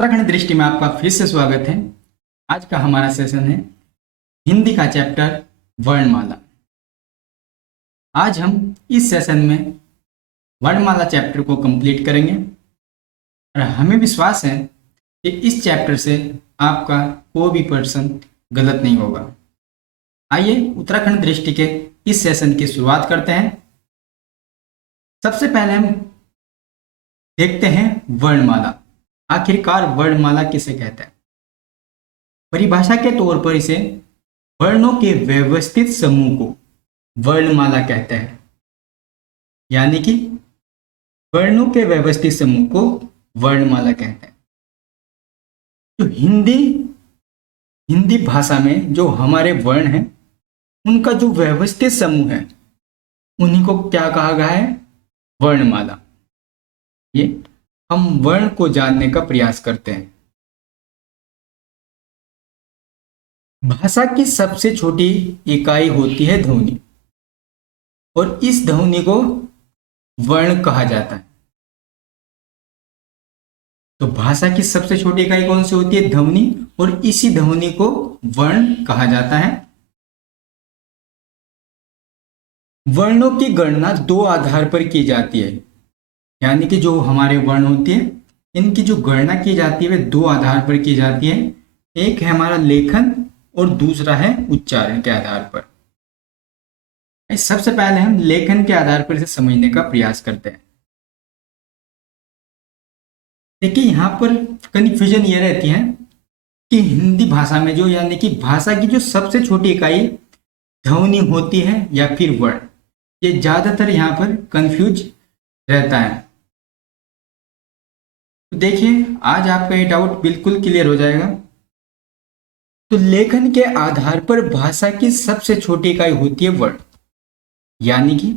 उत्तराखंड दृष्टि में आपका फिर से स्वागत है। आज का हमारा सेशन है हिंदी का चैप्टर वर्णमाला। आज हम इस सेशन में वर्णमाला चैप्टर को कंप्लीट करेंगे और हमें विश्वास है कि इस चैप्टर से आपका कोई भी प्रश्न गलत नहीं होगा। आइए उत्तराखंड दृष्टि के इस सेशन की शुरुआत करते हैं। सबसे पहले हम देखते हैं वर्णमाला। आखिरकार वर्णमाला किसे कहते हैं? परिभाषा के तौर पर इसे वर्णों के व्यवस्थित समूह को वर्णमाला कहते हैं। यानी कि वर्णों के व्यवस्थित समूह को वर्णमाला कहते हैं। तो हिंदी भाषा में जो हमारे वर्ण हैं उनका जो व्यवस्थित समूह है उन्हीं को क्या कहा गया है? वर्णमाला। ये हम वर्ण को जानने का प्रयास करते हैं। भाषा की सबसे छोटी इकाई होती है ध्वनि और इस ध्वनि को वर्ण कहा जाता है। तो भाषा की सबसे छोटी इकाई कौन सी होती है? ध्वनि, और इसी ध्वनि को वर्ण कहा जाता है। वर्णों की गणना दो आधार पर की जाती है। यानी कि जो हमारे वर्ण होते हैं इनकी जो गणना की जाती है वे दो आधार पर की जाती है। एक है हमारा लेखन और दूसरा है उच्चारण के आधार पर। सबसे पहले हम लेखन के आधार पर इसे समझने का प्रयास करते हैं। देखिए यहाँ पर कन्फ्यूजन ये रहती है कि हिंदी भाषा में जो यानी कि भाषा की जो सबसे छोटी इकाई ध्वनि होती है या फिर वर्ण, ये ज्यादातर यहाँ पर कंफ्यूज रहता है। तो देखिए आज आपका ये डाउट बिल्कुल क्लियर हो जाएगा। तो लेखन के आधार पर भाषा की सबसे छोटी इकाई होती है वर्ण। यानी कि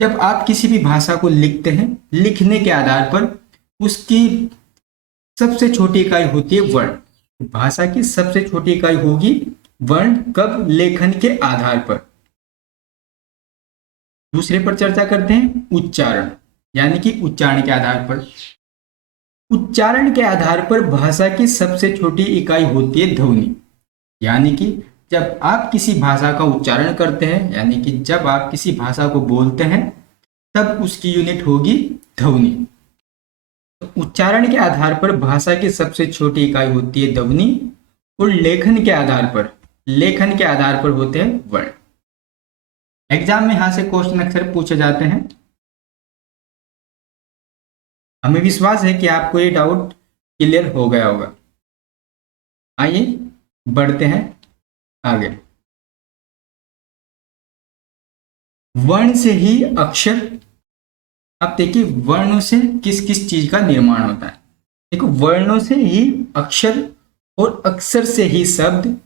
जब आप किसी भी भाषा को लिखते हैं, लिखने के आधार पर उसकी सबसे छोटी इकाई होती है वर्ण। भाषा की सबसे छोटी इकाई होगी वर्ण। कब? लेखन के आधार पर। दूसरे पर चर्चा करते हैं उच्चारण, यानी कि उच्चारण के आधार पर। उच्चारण के आधार पर भाषा की सबसे छोटी इकाई होती है ध्वनि। यानी कि जब आप किसी भाषा का उच्चारण करते हैं, यानी कि जब आप किसी भाषा को बोलते हैं, तब उसकी यूनिट होगी ध्वनि। तो उच्चारण के आधार पर भाषा की सबसे छोटी इकाई होती है ध्वनि और लेखन के आधार पर होते हैं वर्ण। एग्जाम में यहां से क्वेश्चन अक्सर पूछे जाते हैं। हमें विश्वास है कि आपको ये डाउट क्लियर हो गया होगा। आइए बढ़ते हैं आगे। वर्ण से ही अक्षर। अब देखिए वर्णों से किस किस चीज का निर्माण होता है। देखो वर्णों से ही अक्षर और अक्षर से ही शब्द,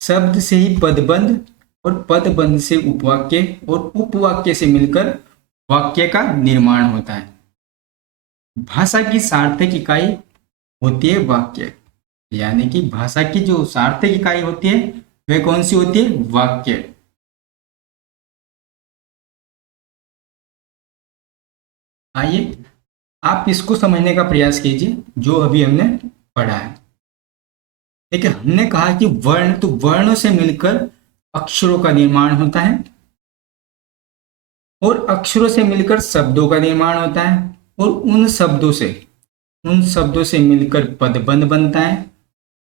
शब्द से ही पदबंध और पदबंध से उपवाक्य और उपवाक्य से मिलकर वाक्य का निर्माण होता है। भाषा की सार्थक इकाई होती है वाक्य। यानी कि भाषा की जो सार्थक इकाई होती है वह कौन सी होती है? वाक्य। आइए आप इसको समझने का प्रयास कीजिए जो अभी हमने पढ़ा है। देखिए हमने कहा कि वर्ण, तो वर्णों से मिलकर अक्षरों का निर्माण होता है और अक्षरों से मिलकर शब्दों का निर्माण होता है और उन शब्दों से मिलकर पदबंध बनता है।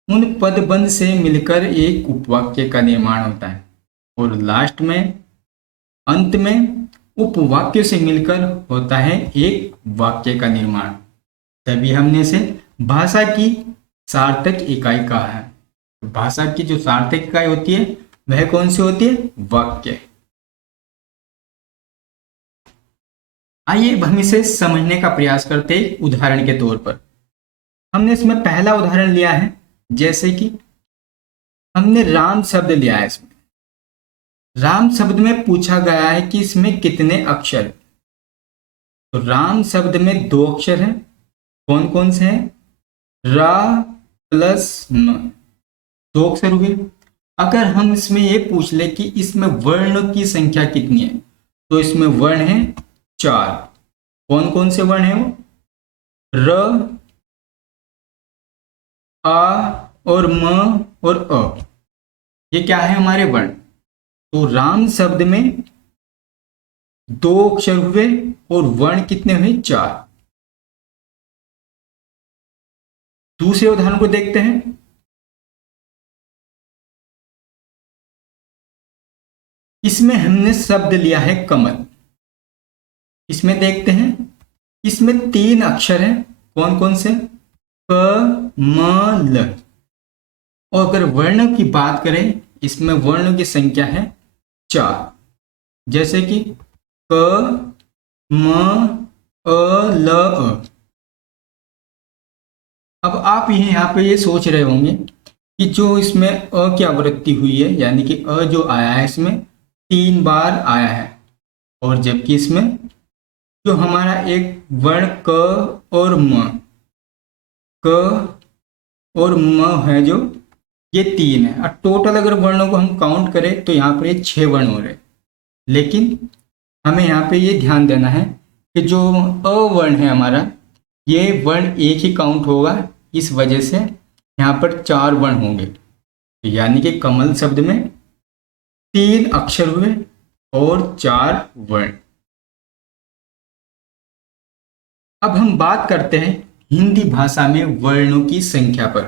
उन पदबंध से मिलकर एक उपवाक्य का निर्माण होता है और लास्ट में, अंत में उपवाक्य से मिलकर होता है एक वाक्य का निर्माण। तभी हमने इसे भाषा की सार्थक इकाई कहा है। भाषा की जो सार्थक इकाई होती है वह कौन सी होती है? वाक्य। आइए हम इसे समझने का प्रयास करते हैं उदाहरण के तौर पर। हमने इसमें पहला उदाहरण लिया है, जैसे कि हमने राम शब्द लिया है। इसमें राम शब्द में पूछा गया है कि इसमें कितने अक्षर हैं। तो राम शब्द में दो अक्षर हैं। कौन कौन से हैं? रा प्लस न, दो अक्षर हुए। अगर हम इसमें ये पूछ ले कि इसमें वर्ण की संख्या कितनी है, तो इसमें वर्ण है 4। कौन कौन से वर्ण है वो? र, आ और म और अ, ये क्या है हमारे वर्ण। तो राम शब्द में 2 अक्षर हुए और वर्ण कितने हुए, 4। दूसरे उदाहरण को देखते हैं। इसमें हमने शब्द लिया है कमल। इसमें देखते हैं, इसमें 3 अक्षर हैं, कौन कौन से, क म ल। और अगर वर्ण की बात करें, इसमें वर्णों की संख्या है 4, जैसे कि क म अ ल अ। अब आप यहाँ पे ये सोच रहे होंगे कि जो इसमें अ की आवृत्ति हुई है, यानी कि अ जो आया है इसमें 3 बार आया है, और जबकि इसमें जो हमारा एक वर्ण क और म, क और म है जो, ये 3 है। और टोटल अगर वर्णों को हम काउंट करें तो यहाँ पर ये 6 वर्ण हो रहे हैं। लेकिन हमें यहाँ पे ये ध्यान देना है कि जो अवर्ण है हमारा, ये वर्ण एक ही काउंट होगा, इस वजह से यहाँ पर 4 वर्ण होंगे। तो यानी कि कमल शब्द में 3 अक्षर हुए और 4 वर्ण। अब हम बात करते हैं हिंदी भाषा में वर्णों की संख्या पर।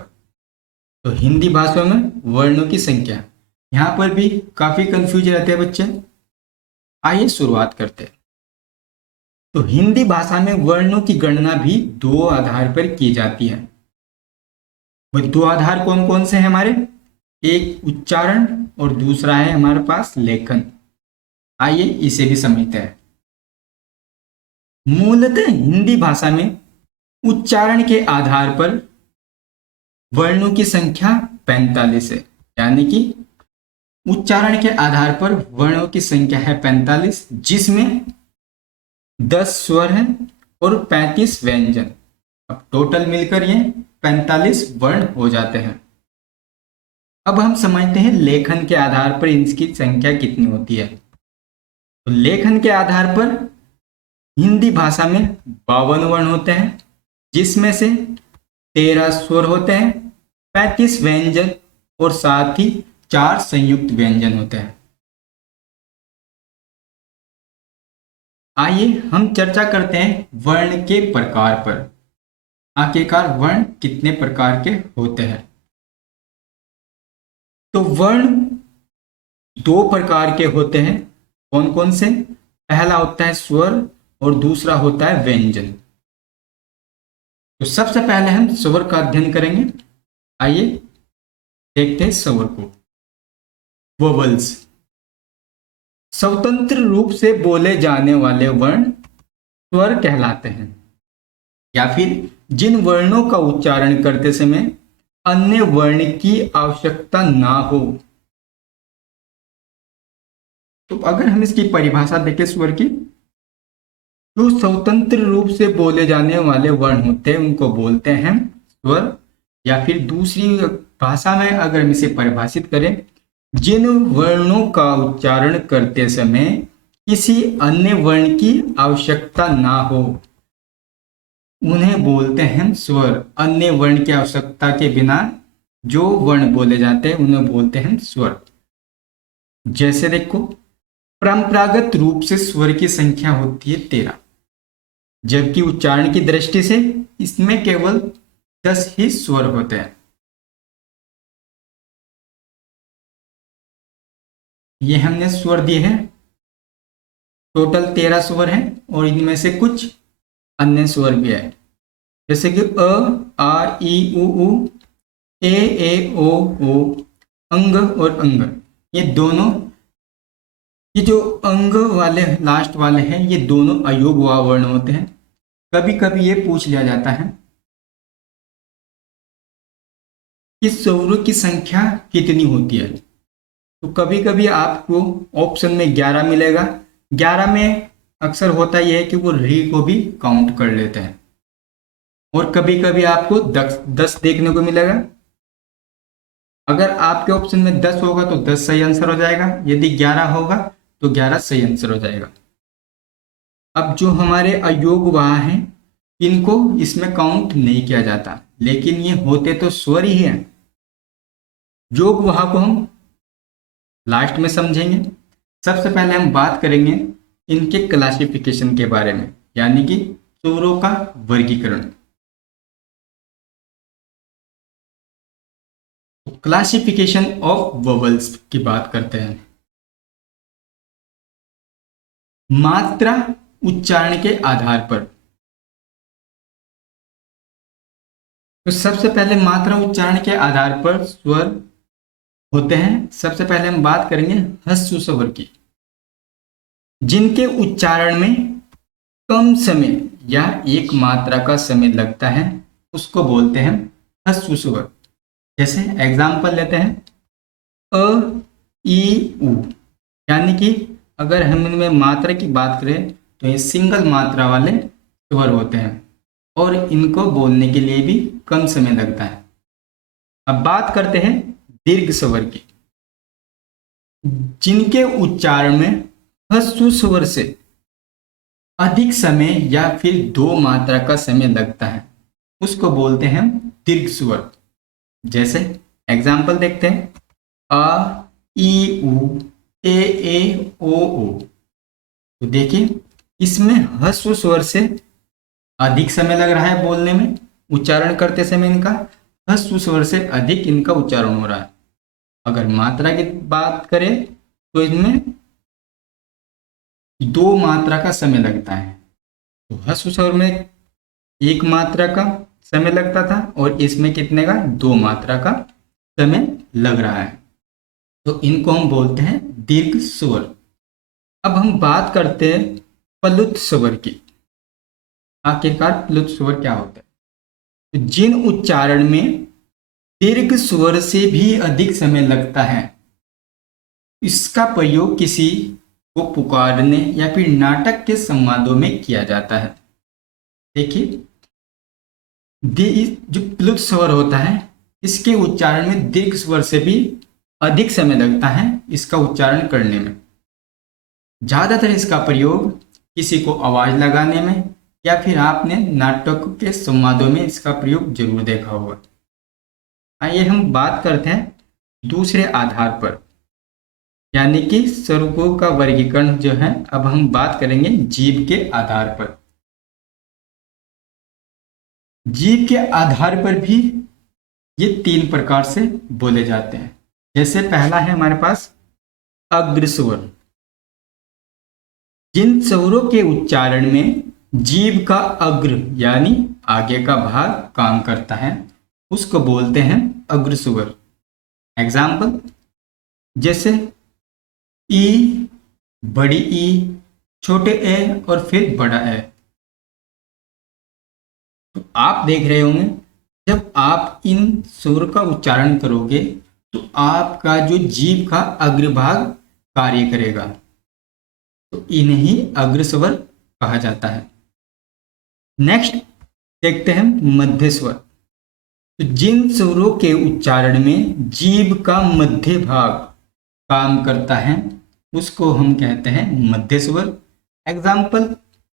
तो हिंदी भाषा में वर्णों की संख्या, यहाँ पर भी काफी कंफ्यूज रहते हैं बच्चे। आइए शुरुआत करते हैं। तो हिंदी भाषा में वर्णों की गणना भी 2 आधार पर की जाती है। वो 2 आधार कौन कौन से हैं हमारे, एक उच्चारण और दूसरा है हमारे पास लेखन। आइए इसे भी समझते हैं। मूलतः हिंदी भाषा में उच्चारण के आधार पर वर्णों की संख्या 45 है, यानी कि उच्चारण के आधार पर वर्णों की संख्या है 45, जिसमें 10 स्वर हैं और 35 व्यंजन। अब टोटल मिलकर ये 45 वर्ण हो जाते हैं। अब हम समझते हैं लेखन के आधार पर इनकी संख्या कितनी होती है। तो लेखन के आधार पर हिंदी भाषा में 52 वर्ण होते हैं, जिसमें से 13 स्वर होते हैं, 35 व्यंजन और साथ ही 4 संयुक्त व्यंजन होते हैं। आइए हम चर्चा करते हैं वर्ण के प्रकार पर। आखिरकार वर्ण कितने प्रकार के होते हैं। तो वर्ण 2 प्रकार के होते हैं, कौन कौन से, पहला होता है स्वर और दूसरा होता है व्यंजन। तो सबसे पहले हम स्वर का अध्ययन करेंगे। आइए देखते हैं स्वर को। वोवल्स, स्वतंत्र रूप से बोले जाने वाले वर्ण स्वर कहलाते हैं, या फिर जिन वर्णों का उच्चारण करते समय अन्य वर्ण की आवश्यकता ना हो। तो अगर हम इसकी परिभाषा देखें स्वर की, जो स्वतंत्र रूप से बोले जाने वाले वर्ण होते हैं उनको बोलते हैं स्वर, या फिर दूसरी भाषा में अगर हम इसे परिभाषित करें, जिन वर्णों का उच्चारण करते समय किसी अन्य वर्ण की आवश्यकता ना हो, उन्हें बोलते हैं स्वर। अन्य वर्ण की आवश्यकता के बिना जो वर्ण बोले जाते हैं उन्हें बोलते हैं स्वर। जैसे देखो, परंपरागत रूप से स्वर की संख्या होती है 13, जबकि उच्चारण की दृष्टि से इसमें केवल 10 ही स्वर होते हैं। ये हमने स्वर दिए हैं, टोटल 13 स्वर हैं और इनमें से कुछ अन्य स्वर भी है, जैसे कि अ, आ, ई, उ, ए ओ, अंग और अंग। ये दोनों, ये जो अंग वाले लास्ट वाले हैं, ये दोनों अयोग वर्ण होते हैं। कभी कभी ये पूछ लिया जाता है कि स्वरों की संख्या कितनी होती है। तो कभी कभी आपको ऑप्शन में 11 मिलेगा। 11 में अक्सर होता यह है कि वो री को भी काउंट कर लेते हैं, और कभी कभी आपको 10 देखने को मिलेगा। अगर आपके ऑप्शन में 10 होगा तो 10 सही आंसर हो जाएगा, यदि 11 होगा तो 11 सही आंसर हो जाएगा। अब जो हमारे अयोग वाह हैं, इनको इसमें काउंट नहीं किया जाता, लेकिन ये होते तो स्वर ही हैं। योग वाह को हम लास्ट में समझेंगे। सबसे पहले हम बात करेंगे इनके क्लासिफिकेशन के बारे में, यानी कि स्वरों का वर्गीकरण। क्लासिफिकेशन ऑफ वोवेल्स की बात करते हैं। मात्रा उच्चारण के आधार पर। तो सबसे पहले मात्रा उच्चारण के आधार पर स्वर होते हैं। सबसे पहले हम बात करेंगे ह्रस्व स्वर की, जिनके उच्चारण में कम समय या एक मात्रा का समय लगता है, उसको बोलते हैं ह्रस्व स्वर। जैसे एग्जाम्पल लेते हैं अ, ई, उ, यानी कि अगर हम इनमें मात्रा की बात करें तो ये सिंगल मात्रा वाले स्वर होते हैं और इनको बोलने के लिए भी कम समय लगता है। अब बात करते हैं दीर्घ स्वर की, जिनके उच्चारण में ह्रस्व स्वर से अधिक समय या फिर दो मात्रा का समय लगता है, उसको बोलते हैं दीर्घ स्वर। जैसे एग्जाम्पल देखते हैं अ, ई, उ, ए, ओ। तो देखिए इसमें ह्रस्व स्वर से अधिक समय लग रहा है बोलने में, उच्चारण करते समय इनका ह्रस्व स्वर से अधिक इनका उच्चारण हो रहा है। अगर मात्रा की बात करें तो इसमें दो मात्रा का समय लगता है। तो ह्रस्व स्वर में एक मात्रा का समय लगता था और इसमें कितने का, दो मात्रा का समय लग रहा है। तो इनको हम बोलते हैं दीर्घ स्वर। अब हम बात करते हैं प्लुत स्वर की। आखिरकार प्लुत स्वर क्या होता है? तो जिन उच्चारण में दीर्घ स्वर से भी अधिक समय लगता है, इसका प्रयोग किसी को पुकारने या फिर नाटक के संवादों में किया जाता है। देखिए जो प्लुत स्वर होता है, इसके उच्चारण में दीर्घ स्वर से भी अधिक समय लगता है इसका उच्चारण करने में। ज्यादातर इसका प्रयोग किसी को आवाज लगाने में या फिर आपने नाटक के संवादों में इसका प्रयोग जरूर देखा होगा। आइए हम बात करते हैं दूसरे आधार पर, यानी कि स्वरों का वर्गीकरण जो है। अब हम बात करेंगे जीभ के आधार पर। जीभ के आधार पर भी ये तीन प्रकार से बोले जाते हैं। जैसे पहला है हमारे पास अग्र स्वर। जिन स्वरों के उच्चारण में जीभ का अग्र यानी आगे का भाग काम करता है, उसको बोलते हैं अग्र स्वर। एग्जाम्पल जैसे ई, बड़ी ई, छोटे ए और फिर बड़ा ए। तो आप देख रहे होंगे जब आप इन स्वर का उच्चारण करोगे तो आपका जो जीभ का अग्रभाग कार्य करेगा, तो इन्हें अग्र स्वर कहा जाता है। नेक्स्ट देखते हैं मध्य स्वर। तो जिन स्वरों के उच्चारण में जीभ का मध्य भाग काम करता है, उसको हम कहते हैं मध्य स्वर। एग्जाम्पल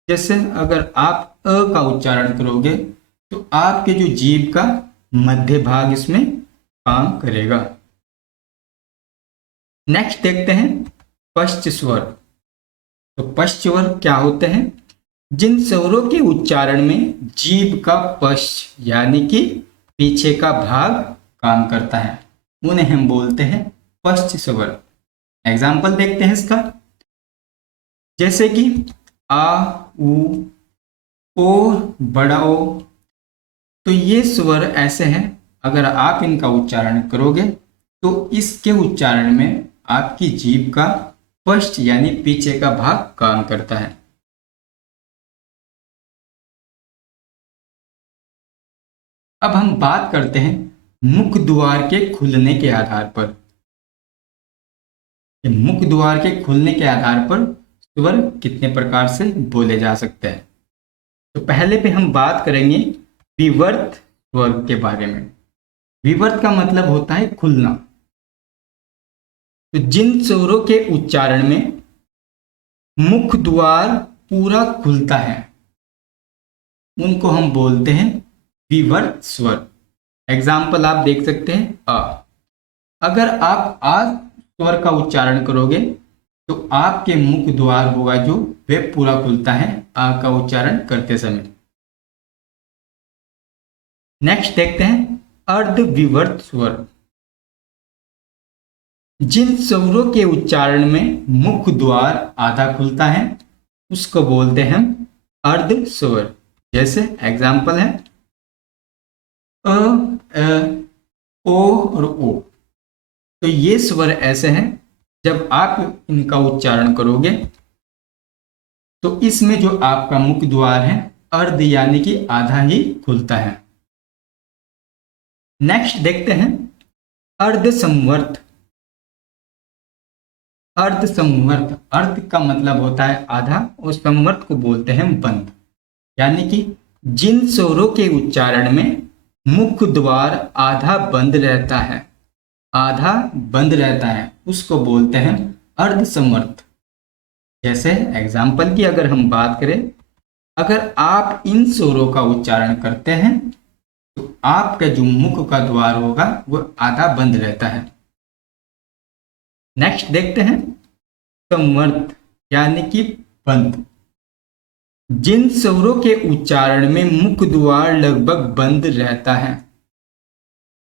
जैसे अगर आप अ का उच्चारण करोगे तो आपके जो जीभ का मध्य भाग इसमें काम करेगा। नेक्स्ट देखते हैं पश्च स्वर। तो पश्च स्वर क्या होते हैं? जिन स्वरों के उच्चारण में जीभ का पश्च यानी कि पीछे का भाग काम करता है, उन्हें हम बोलते हैं पश्च स्वर। एग्जाम्पल देखते हैं इसका, जैसे कि आ, उ, ओ, बड़ा ओ। तो ये स्वर ऐसे हैं, अगर आप इनका उच्चारण करोगे तो इसके उच्चारण में आपकी जीभ का पश्च यानी पीछे का भाग काम करता है। अब हम बात करते हैं मुख द्वार के खुलने के आधार पर। मुख द्वार के खुलने के आधार पर स्वर कितने प्रकार से बोले जा सकते हैं। तो पहले पे हम बात करेंगे विवर्त स्वर के बारे में। विवर्त का मतलब होता है खुलना। तो जिन स्वरों के उच्चारण में मुख द्वार पूरा खुलता है, उनको हम बोलते हैं विवर्त स्वर। एग्जाम्पल आप देख सकते हैं अ। अगर आप आ स्वर का उच्चारण करोगे तो आपके मुख द्वार होगा जो वे पूरा खुलता है आ का उच्चारण करते समय। नेक्स्ट देखते हैं अर्धविवर्त स्वर। जिन स्वरों के उच्चारण में मुख द्वार आधा खुलता है उसको बोलते हैं अर्ध स्वर। जैसे एग्जाम्पल है अ, ओ और ओ। तो ये स्वर ऐसे हैं जब आप इनका उच्चारण करोगे तो इसमें जो आपका मुख द्वार है अर्ध यानी कि आधा ही खुलता है। नेक्स्ट देखते हैं अर्ध संवर्त। अर्ध संवर्त, अर्ध का मतलब होता है आधा और संवर्त को बोलते हैं बंद। यानी कि जिन स्वरों के उच्चारण में मुख द्वार आधा बंद रहता है, आधा बंद रहता है, उसको बोलते हैं अर्ध संवर्त। जैसे एग्जाम्पल की अगर हम बात करें, अगर आप इन स्वरों का उच्चारण करते हैं तो आपका जो मुख का द्वार होगा वो आधा बंद रहता है। नेक्स्ट देखते हैं संवर्त यानी कि बंद। जिन स्वरों के उच्चारण में मुख द्वार लगभग बंद रहता है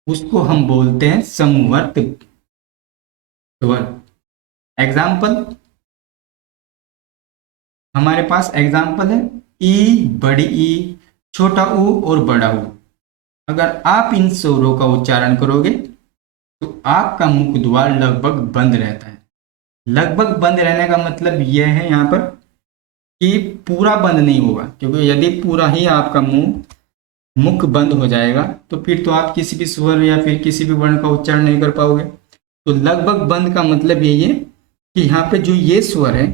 उसको हम बोलते हैं संवर्त स्वर। एग्जाम्पल हमारे पास एग्जाम्पल है ई, बड़ी ई, छोटा ऊ और बड़ा ऊ। अगर आप इन स्वरों का उच्चारण करोगे तो आपका मुख द्वार लगभग बंद रहता है। लगभग बंद रहने का मतलब यह है यहाँ पर कि पूरा बंद नहीं होगा, क्योंकि यदि पूरा ही आपका मुख बंद हो जाएगा तो फिर तो आप किसी भी स्वर या फिर किसी भी वर्ण का उच्चारण नहीं कर पाओगे। तो लगभग बंद का मतलब यही है कि यहाँ पे जो ये स्वर है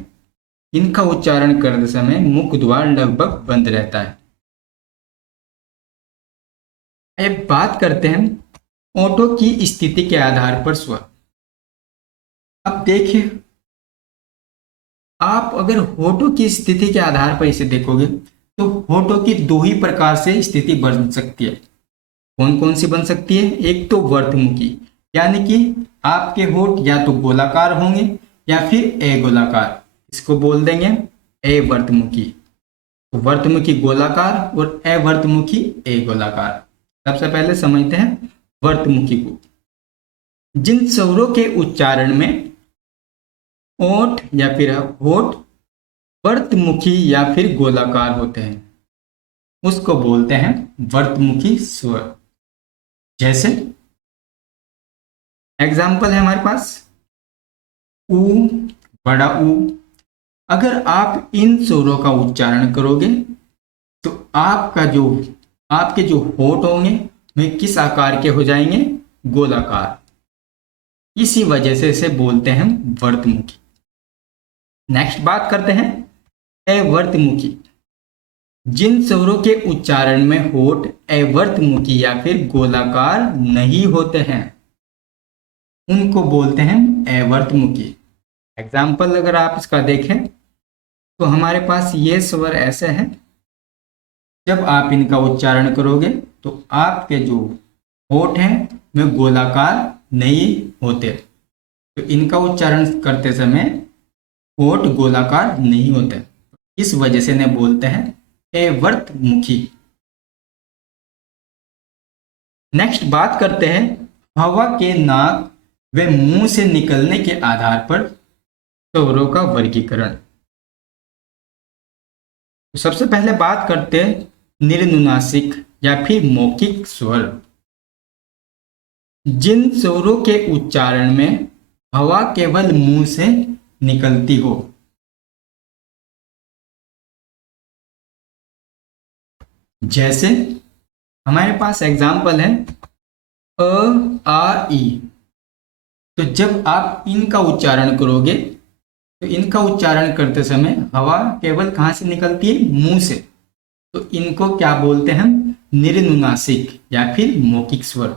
इनका उच्चारण करते समय मुख द्वार लगभग बंद रहता है। अब बात करते हैं ओठों की स्थिति के आधार पर स्वर। अब देखिए, आप अगर होठों की स्थिति के आधार पर इसे देखोगे तो होठों की दो ही प्रकार से स्थिति बन सकती है। कौन कौन सी बन सकती है? एक तो वर्तमुखी, यानी कि आपके होठ या तो गोलाकार होंगे या फिर अगोलाकार, इसको बोल देंगे अवर्तमुखी। तो वर्तमुखी गोलाकार और अवर्तमुखी अगोलाकार। सबसे पहले समझते हैं वर्तमुखी को। जिन स्वरों के उच्चारण में ओठ या फिर होठ वर्तमुखी या फिर गोलाकार होते हैं उसको बोलते हैं वर्तमुखी स्वर। जैसे एग्जाम्पल है हमारे पास ऊ, बड़ा ऊ। अगर आप इन स्वरों का उच्चारण करोगे तो आपके जो होठ होंगे वे किस आकार के हो जाएंगे? गोलाकार। इसी वजह से इसे बोलते हैं वर्तमुखी। नेक्स्ट बात करते हैं अवर्तमुखी। जिन स्वरों के उच्चारण में होठ अवर्तमुखी या फिर गोलाकार नहीं होते हैं उनको बोलते हैं अवर्तमुखी। एग्जाम्पल अगर आप इसका देखें तो हमारे पास ये स्वर ऐसे हैं, जब आप इनका उच्चारण करोगे तो आपके जो होठ हैं वे गोलाकार नहीं होते। तो इनका उच्चारण करते समय होठ गोलाकार नहीं होते, इस वजह से इन्हें बोलते हैं अवर्तमुखी। नेक्स्ट बात करते हैं हवा के नाक व मुंह से निकलने के आधार पर स्वरों का वर्गीकरण। तो सबसे पहले बात करते हैं निरनुनासिक या फिर मौखिक स्वर। जिन स्वरों के उच्चारण में हवा केवल मुंह से निकलती हो, जैसे हमारे पास एग्जाम्पल है अ, आ, ई। तो जब आप इनका उच्चारण करोगे तो इनका उच्चारण करते समय हवा केवल कहाँ से निकलती है? मुंह से। तो इनको क्या बोलते हैं? निरनुनासिक या फिर मौखिक स्वर।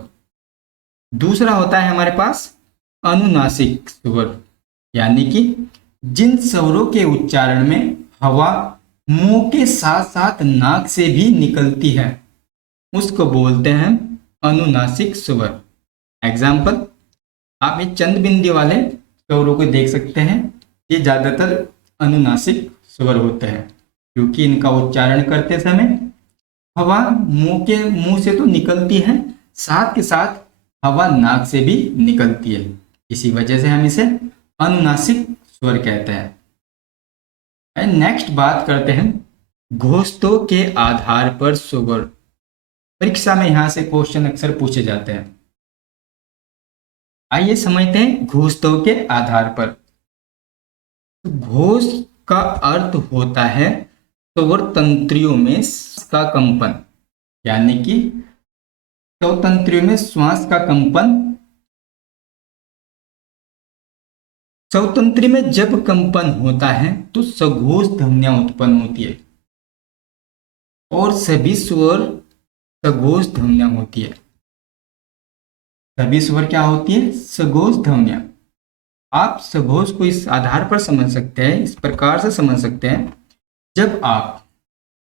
दूसरा होता है हमारे पास अनुनासिक स्वर, यानी कि जिन स्वरों के उच्चारण में हवा मुंह के साथ साथ नाक से भी निकलती है उसको बोलते हैं अनुनासिक स्वर। एग्जाम्पल, आप ये चंद बिंदी वाले स्वरों को देख सकते हैं। ये ज़्यादातर अनुनासिक स्वर होते हैं क्योंकि इनका उच्चारण करते समय हवा मुंह से तो निकलती है, साथ के साथ हवा नाक से भी निकलती है। इसी वजह से हम इसे अनुनासिक स्वर कहते हैं। नेक्स्ट बात करते हैं घोषों के आधार पर स्वर। परीक्षा में यहाँ से क्वेश्चन अक्सर पूछे जाते हैं। आइए समझते हैं घोषों के आधार पर। तो घोष का अर्थ होता है स्वर तंत्रियों में का कंपन, यानी कि स्वर तंत्रियों में श्वास का कंपन। स्वर तंत्र में जब कंपन होता है तो सघोष ध्वनियां उत्पन्न होती है और सभी स्वर सघोष ध्वनियां होती है। सभी स्वर क्या होती है? सघोष ध्वनियां। आप सघोष को इस आधार पर समझ सकते हैं, इस प्रकार से समझ सकते हैं, जब आप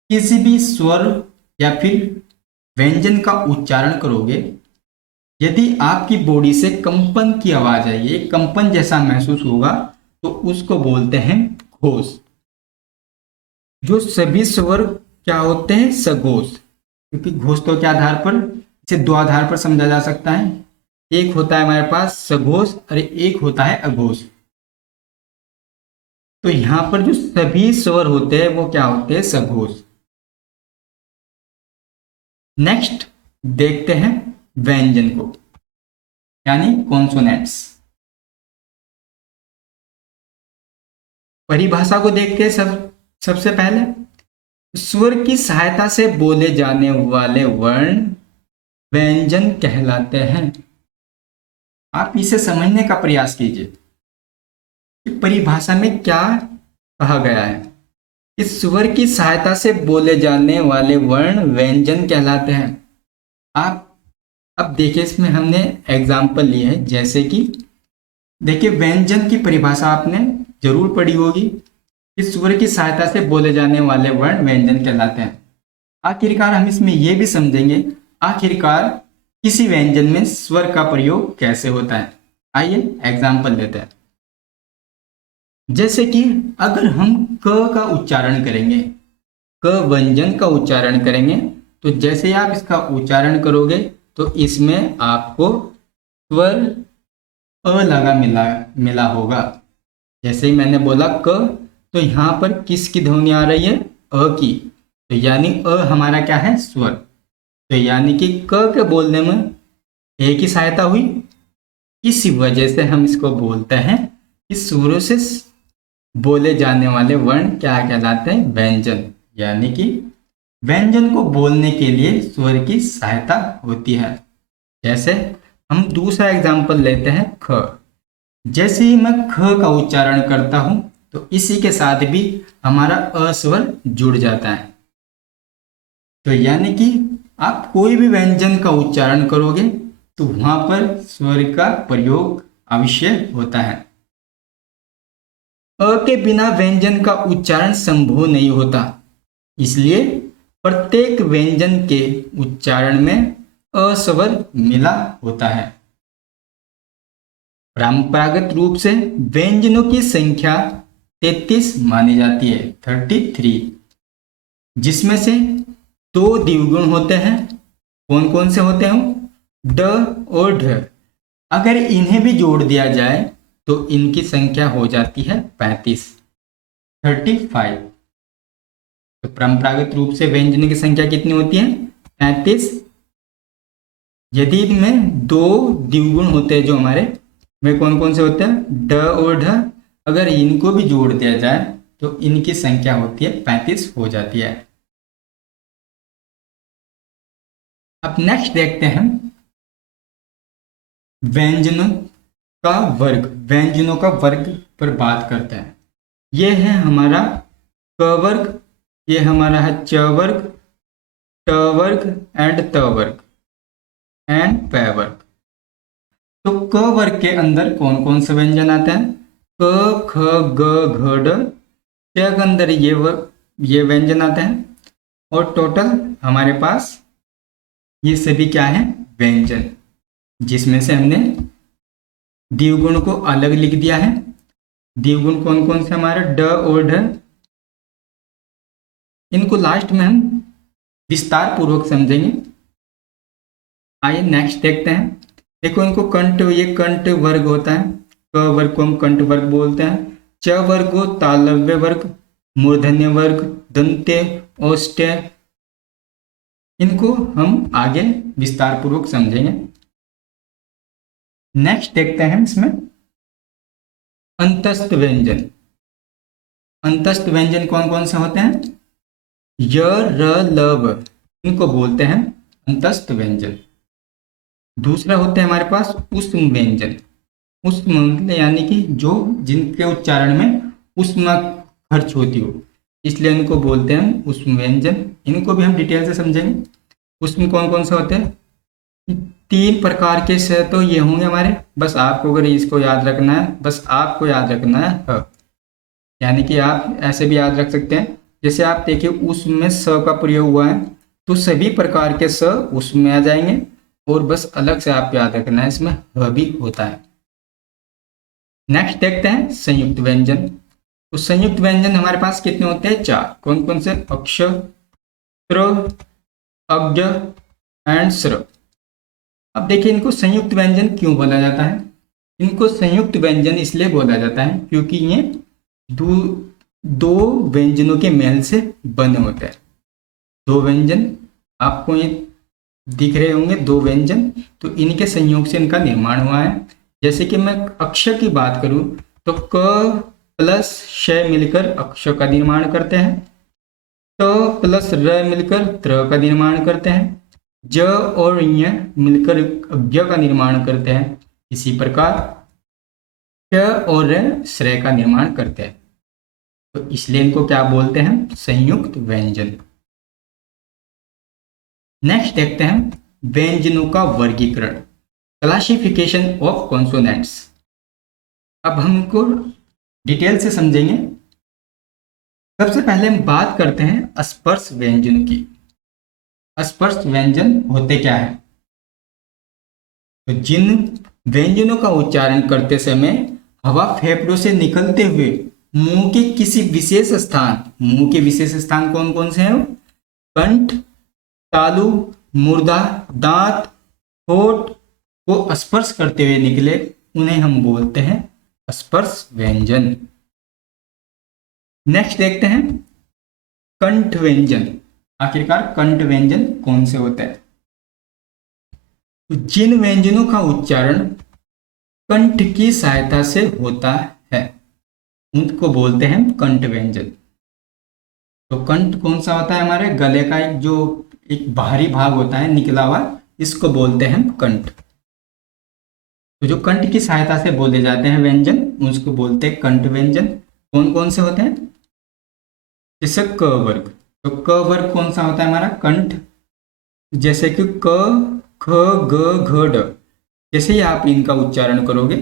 किसी भी स्वर या फिर व्यंजन का उच्चारण करोगे, यदि आपकी बॉडी से कंपन की आवाज आई, एक कंपन जैसा महसूस होगा, तो उसको बोलते हैं घोष। जो सभी स्वर क्या होते हैं? सघोष। क्योंकि घोषों के आधार पर इसे दो आधार पर समझा जा सकता है। एक होता है हमारे पास सघोष और एक होता है अघोष। तो यहां पर जो सभी स्वर होते हैं वो क्या होते हैं? सघोष। नेक्स्ट देखते हैं व्यंजन को, यानी कॉन्सोनेंट्स। परिभाषा को देखते हैं सबसे पहले। स्वर की सहायता से बोले जाने वाले वर्ण व्यंजन कहलाते हैं। आप इसे समझने का प्रयास कीजिए कि परिभाषा में क्या कहा गया है। इस स्वर की सहायता से बोले जाने वाले वर्ण व्यंजन कहलाते हैं। आप अब देखिए, इसमें हमने एग्जाम्पल लिए है, जैसे कि देखिए व्यंजन की परिभाषा आपने जरूर पढ़ी होगी। इस स्वर की सहायता से बोले जाने वाले वर्ण व्यंजन कहलाते हैं। आखिरकार हम इसमें यह भी समझेंगे आखिरकार किसी व्यंजन में स्वर का प्रयोग कैसे होता है। आइए एग्जाम्पल लेते हैं। जैसे कि अगर हम क का उच्चारण करेंगे, क व्यंजन का उच्चारण करेंगे, तो जैसे आप इसका उच्चारण करोगे तो इसमें आपको स्वर अ लगा मिला होगा। जैसे ही मैंने बोला क, तो यहाँ पर किसकी ध्वनि आ रही है? अ की। तो यानी अ हमारा क्या है? स्वर। तो यानी कि क के बोलने में ए की सहायता हुई। इसी वजह से हम इसको बोलते हैं कि स्वरों से बोले जाने वाले वर्ण क्या कहलाते हैं? व्यंजन। यानी कि व्यंजन को बोलने के लिए स्वर की सहायता होती है। जैसे हम दूसरा एग्जाम्पल लेते हैं ख। जैसे ही मैं ख का उच्चारण करता हूं तो इसी के साथ भी हमारा अ स्वर जुड़ जाता है। तो यानी कि आप कोई भी व्यंजन का उच्चारण करोगे तो वहां पर स्वर का प्रयोग अवश्य होता है। अ के बिना व्यंजन का उच्चारण संभव नहीं होता, इसलिए प्रत्येक व्यंजन के उच्चारण में अ स्वर मिला होता है। परंपरागत रूप से व्यंजनों की संख्या 33 मानी जाती है, 33, जिसमें से 2 द्विगुण होते हैं। कौन कौन से होते हैं? ड और ढ। अगर इन्हें भी जोड़ दिया जाए तो इनकी संख्या हो जाती है 35। तो परंपरागत रूप से व्यंजनों की संख्या कितनी होती है? 35। यदि इनमें 2 द्विगुण होते हैं जो हमारे, वे कौन कौन से होते हैं? ड और ढ। अगर इनको भी जोड़ दिया जाए तो इनकी संख्या होती है 35 हो जाती है। अब नेक्स्ट देखते हैं व्यंजनों का वर्ग। व्यंजनों का वर्ग पर बात करते हैं। यह है हमारा क वर्ग, ये हमारा है च वर्ग, ट वर्ग एंड त वर्ग एंड प वर्ग। तो क वर्ग के अंदर कौन कौन से व्यंजन आते हैं? क, ख, ग, घ, ड। के अंदर ये व्यंजन आते हैं और टोटल हमारे पास ये सभी क्या है, व्यंजन, जिसमें से हमने द्विगुण को अलग लिख दिया है। द्विगुण कौन कौन से हमारे, ड और ढ। इनको लास्ट में हम विस्तार पूर्वक समझेंगे। आइए नेक्स्ट देखते हैं। देखो इनको कंठ, ये कंठ वर्ग होता है, क वर्ग को हम कंठ वर्ग बोलते हैं। च वर्ग को तालव्य वर्ग, मूर्धन्य वर्ग, दंत्य, औष्ठ्य। इनको हम आगे विस्तार पूर्वक समझेंगे। नेक्स्ट देखते हैं इसमें अंतस्थ व्यंजन। अंतस्थ व्यंजन कौन कौन से होते हैं, य, र, ल, व, इनको बोलते हैं अंतस्थ व्यंजन। दूसरा होते हैं हमारे पास ऊष्म व्यंजन। ऊष्म यानी कि जो जिनके उच्चारण में ऊष्मा खर्च होती हो, इसलिए इनको बोलते हैं हम ऊष्म व्यंजन। इनको भी हम डिटेल से समझेंगे। उसमें कौन कौन से होते हैं, 3 प्रकार के से तो ये होंगे हमारे, बस आपको अगर इसको याद रखना है, बस आपको याद रखना है ह। यानी कि आप ऐसे भी याद रख सकते हैं, जैसे आप देखिए उसमें स का प्रयोग हुआ है तो सभी प्रकार के स उसमें आ जाएंगे, और बस अलग से आप याद रखना है इसमें ह भी होता है। नेक्स्ट देखते हैं संयुक्त व्यंजन। तो संयुक्त व्यंजन हमारे पास कितने होते हैं, 4। कौन कौन से, अक्ष, त्र, अज्ञ एंड स्र। अब देखिए इनको संयुक्त व्यंजन क्यों बोला जाता है। इनको संयुक्त व्यंजन इसलिए बोला जाता है क्योंकि ये दो व्यंजनों के मेल से बने होते हैं। 2 व्यंजन आपको ये दिख रहे होंगे, 2 व्यंजन, तो इनके संयोग से इनका निर्माण हुआ है। जैसे कि मैं अक्षर की बात करूं तो क प्लस श मिलकर अक्षर का निर्माण करते हैं, त प्लस र मिलकर त्र का निर्माण करते हैं, ज और य मिलकर अज्ञ का निर्माण करते हैं। इसी प्रकार श और र श्रेय का निर्माण करते हैं। तो इसलिए इनको क्या बोलते हैं, संयुक्त व्यंजन। नेक्स्ट देखते हैं व्यंजनों का वर्गीकरण, क्लासिफिकेशन ऑफ कॉन्सोनेंट्स। अब हम इनको डिटेल से समझेंगे। सबसे पहले हम बात करते हैं स्पर्श व्यंजन की। स्पर्श व्यंजन होते क्या है, तो जिन व्यंजनों का उच्चारण करते समय हवा फेफड़ों से निकलते हुए मुंह के किसी विशेष स्थान, मुंह के विशेष स्थान कौन कौन से हैं, कंठ, तालु, मुर्दा, दांत, होठ को स्पर्श करते हुए निकले, उन्हें हम बोलते हैं स्पर्श व्यंजन। नेक्स्ट देखते हैं कंठ व्यंजन। आखिरकार कंठ व्यंजन कौन से होते हैं, तो जिन व्यंजनों का उच्चारण कंठ की सहायता से होता है उनको बोलते हैं कंठ व्यंजन। तो कंठ कौन सा होता है, हमारे गले का एक जो एक बाहरी भाग होता है निकला हुआ, इसको बोलते हैं कंठ। तो जो कंठ की सहायता से बोले जाते हैं व्यंजन उसको बोलते हैं कंठ व्यंजन। कौन कौन से होते हैं, जैसे क वर्ग। तो क वर्ग कौन सा होता है हमारा, कंठ। जैसे कि क, ख, ग, घ, ड। जैसे ही आप इनका उच्चारण करोगे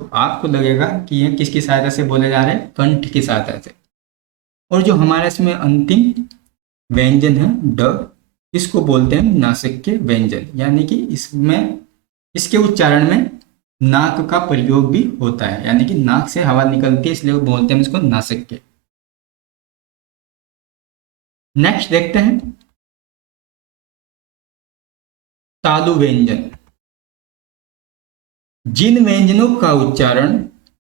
तो आपको लगेगा कि ये किसकी सहायता से बोले जा रहे हैं, कंठ की सहायता से। और जो हमारे इसमें अंतिम व्यंजन है ड, इसको बोलते हैं नासिक के व्यंजन। यानी कि इसमें इसके उच्चारण में नाक का प्रयोग भी होता है, यानी कि नाक से हवा निकलती है, इसलिए बोलते हैं इसको नासिक के। नेक्स्ट देखते हैं तालु व्यंजन। जिन व्यंजनों का उच्चारण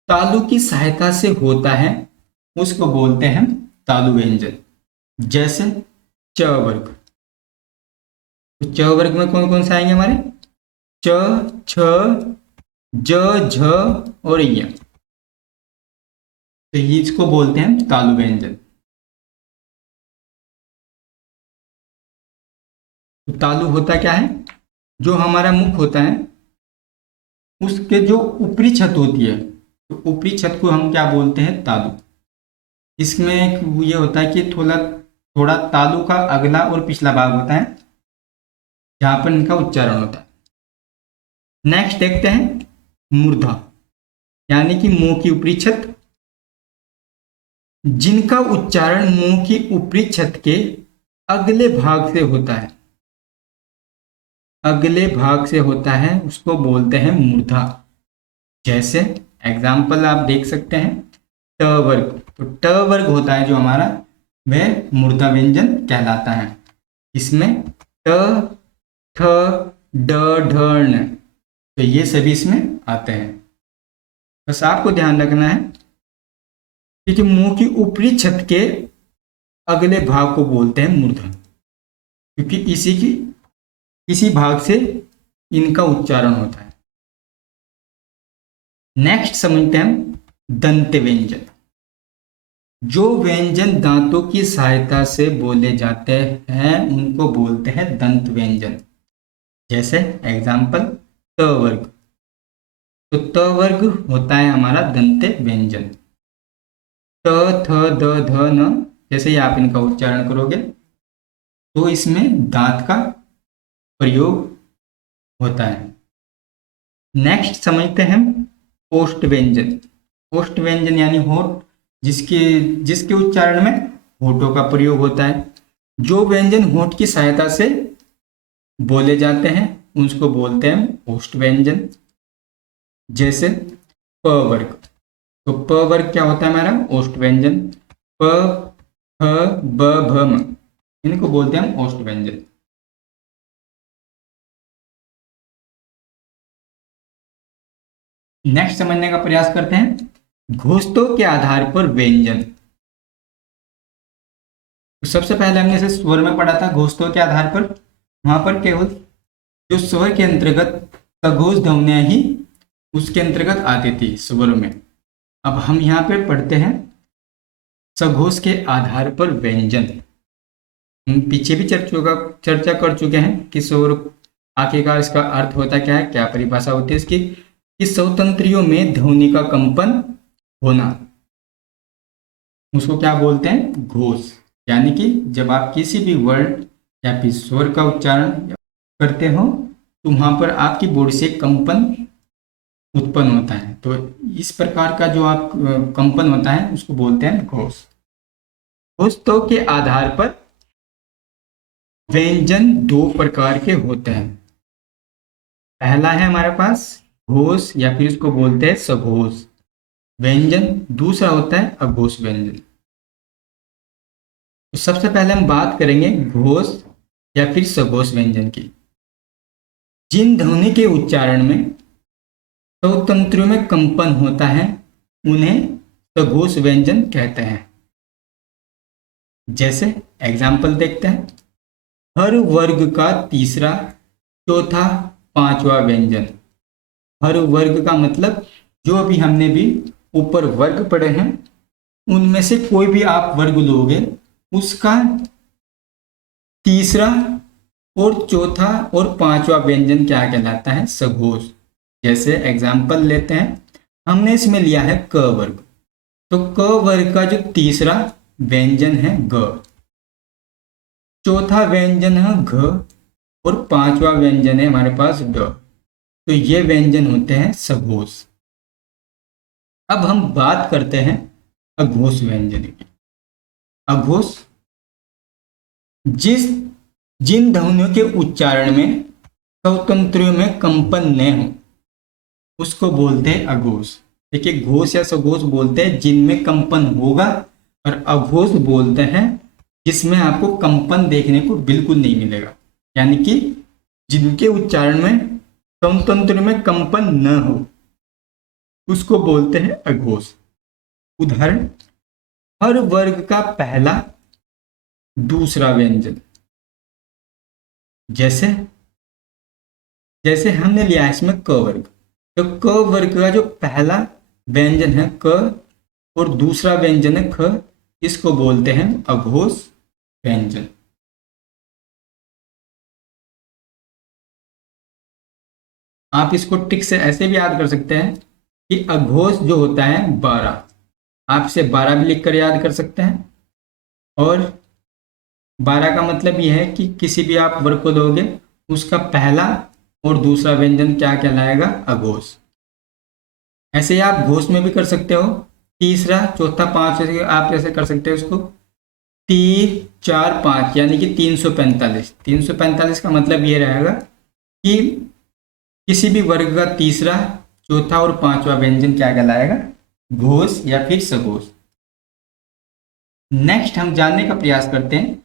तालु की सहायता से होता है उसको बोलते हैं तालु व्यंजन। जैसे च वर्ग। तो च वर्ग में कौन कौन से आएंगे हमारे, च, छ, ज, झ और य। तो ये इसको बोलते हैं तालु व्यंजन। तो तालु होता क्या है, जो हमारा मुख होता है उसके जो ऊपरी छत होती है, तो ऊपरी छत को हम क्या बोलते हैं, तालु। इसमें ये होता है कि थोड़ा थोड़ा तालु का अगला और पिछला भाग होता है जहां पर इनका उच्चारण होता है। नेक्स्ट देखते हैं मूर्धा, यानी कि मुंह की ऊपरी छत। जिनका उच्चारण मुंह की ऊपरी छत के अगले भाग से होता है अगले भाग से होता है उसको बोलते हैं मूर्धा। जैसे एग्जाम्पल आप देख सकते हैं, ट वर्ग, तो ट वर्ग होता है जो हमारा, वह मूर्धा व्यंजन कहलाता है। इसमें ट, ठ, ड, ढ, ण, तो ये सभी इसमें आते हैं। बस आपको ध्यान रखना है कि जो मुंह की ऊपरी छत के अगले भाग को बोलते हैं मूर्धा, क्योंकि इसी भाग से इनका उच्चारण होता है। नेक्स्ट समझते हैं हम दंत व्यंजन। जो व्यंजन दांतों की सहायता से बोले जाते हैं उनको बोलते हैं दंत व्यंजन। जैसे एग्जाम्पल त वर्ग, तो त वर्ग होता है हमारा दंत व्यंजन। त, थ, द, ध, न, जैसे ही आप इनका उच्चारण करोगे तो इसमें दांत का प्रयोग होता है। नेक्स्ट समझते हैं ओष्ठ व्यंजन। ओष्ठ व्यंजन यानी होठ, जिसके उच्चारण में होठों का प्रयोग होता है। जो व्यंजन होठ की सहायता से बोले जाते हैं उसको बोलते हैं ओष्ठ व्यंजन। जैसे प वर्ग, तो प वर्ग क्या होता है हमारा ओष्ठ व्यंजन। प, फ, ब, भ, म, इनको बोलते हैं हम ओष्ठ व्यंजन। नेक्स्ट समझने का प्रयास करते हैं घोषितों के आधार पर व्यंजन। तो सबसे पहले हमने इसे स्वर में पढ़ा था, घोषितों के आधार पर। वहां पर केवल जो स्वर के अंतर्गत सघोष ध्वनियां ही उसके अंतर्गत आती थी स्वर में। अब हम यहाँ पे पढ़ते हैं सघोष के आधार पर व्यंजन। हम पीछे भी चर्चा कर चुके हैं कि स्वर आखिरकार इसका अर्थ होता क्या है, क्या परिभाषा होती है इसकी, कि स्वतंत्रियों में ध्वनि का कंपन होना, उसको क्या बोलते हैं घोष। यानी कि जब आप किसी भी वर्ड या फिर स्वर का उच्चारण करते हो तो वहां पर आपकी बॉडी से कंपन उत्पन्न होता है। तो इस प्रकार का जो आप कंपन होता है उसको बोलते हैं घोष। घोषों के आधार पर व्यंजन दो प्रकार के होते हैं। पहला है हमारे पास घोष या फिर इसको बोलते हैं सघोष व्यंजन, दूसरा होता है अघोष व्यंजन। तो सबसे पहले हम बात करेंगे घोष या फिर सघोष व्यंजन की। जिन ध्वनि के उच्चारण में स्वतंत्रियों में कंपन होता है उन्हें सघोष व्यंजन कहते हैं। जैसे एग्जाम्पल देखते हैं, हर वर्ग का तीसरा, चौथा, पांचवा व्यंजन। हर वर्ग का मतलब जो अभी हमने भी ऊपर वर्ग पढ़े हैं उनमें से कोई भी आप वर्ग लोगे उसका तीसरा और चौथा और पांचवा व्यंजन क्या कहलाता है, सघोष। जैसे एग्जाम्पल लेते हैं, हमने इसमें लिया है क वर्ग, तो क वर्ग का जो तीसरा व्यंजन है ग, चौथा व्यंजन है घ और पांचवा व्यंजन है हमारे पास ड। तो ये व्यंजन होते हैं सघोष। अब हम बात करते हैं अघोष व्यंजन की। अघोष जिन ध्वनियों के उच्चारण में स्वतंत्रियों में कंपन न हो उसको बोलते हैं अघोष। देखिए, घोष या सघोष बोलते हैं जिनमें कंपन होगा, और अघोष बोलते हैं जिसमें आपको कंपन देखने को बिल्कुल नहीं मिलेगा, यानी कि जिनके उच्चारण में स्वतंत्र में कंपन न हो उसको बोलते हैं अघोष। उदाहरण, हर वर्ग का पहला, दूसरा व्यंजन। जैसे हमने लिया है इसमें क वर्ग, तो क वर्ग का जो पहला व्यंजन है क और दूसरा व्यंजन है ख, इसको बोलते हैं अघोष व्यंजन। आप इसको ट्रिक से ऐसे भी याद कर सकते हैं कि अघोष जो होता है 12, आप इसे 12 भी लिखकर याद कर सकते हैं। और 12 का मतलब यह है कि किसी भी आप वर्ग को दोगे उसका पहला और दूसरा व्यंजन क्या कहलाएगा, अघोष। ऐसे ही आप घोष में भी कर सकते हो, तीसरा, चौथा, पांच, आप ऐसे कर सकते हो उसको 3, 4, 5, यानी कि 345। 345 का मतलब ये रहेगा कि किसी भी वर्ग का तीसरा, चौथा और पांचवा व्यंजन क्या कहलाएगा? घोष या फिर सघोष। नेक्स्ट हम जानने का प्रयास करते हैं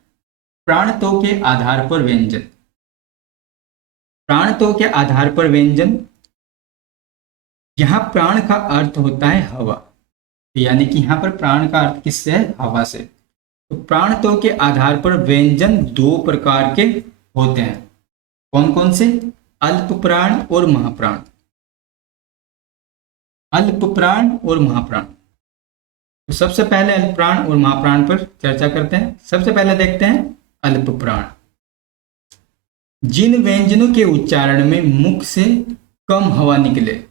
प्राणतों के आधार पर व्यंजन। प्राणतों के आधार पर व्यंजन, यहां प्राण का अर्थ होता है हवा, यानी कि यहां पर प्राण का अर्थ किससे है? हवा से। तो प्राणतों के आधार पर व्यंजन दो प्रकार के होते हैं। कौन कौन से? अल्प प्राण और महाप्राण। अल्प प्राण और महाप्राण। तो सबसे पहले अल्प प्राण और महाप्राण पर चर्चा करते हैं। सबसे पहले देखते हैं अल्प प्राण। जिन व्यंजनों के उच्चारण में मुख से कम हवा निकले,